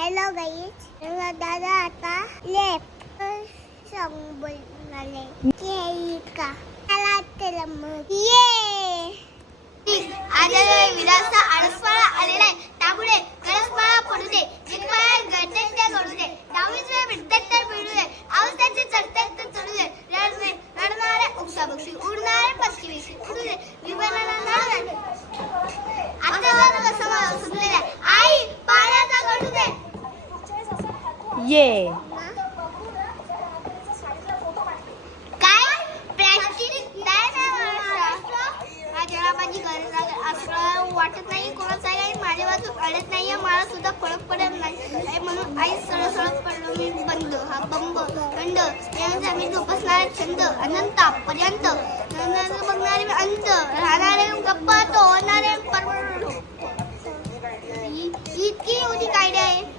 Hello guys, दादा आता left song बोलणारे का त्याला त्याला मग आज विलासचा आळसपाळा आलेला आहे, त्यामुळे गरजपाळा पडू दे, जिंकपाळा गरजेत त्या घडू दे, डावीच वेळ भेटतात तर मिळू दे, आवाजाचे चढतात तर चढू दे, रडणारे उपसा बक्षी उडणारे पक्षी विक्षी उडू दे, विमानाला आता जर कसं मला सुचलेलं आहे, आई पाण्याचा घडू दे. ये काय प्लॅस्टिक नाही माझी गरज असं वाटत नाही, कोणाचं आहे माझ्या बाजू अडत नाहीये, मला सुद्धा फरक पडत नाही म्हणून आई सरळ सरळ पडलो मी बंद हा बंब खंड यानंतर आम्ही जोपासणारे छंद अनंतापर्यंत बघणारे अंत राहणारे गप्पा तो होणारे परवड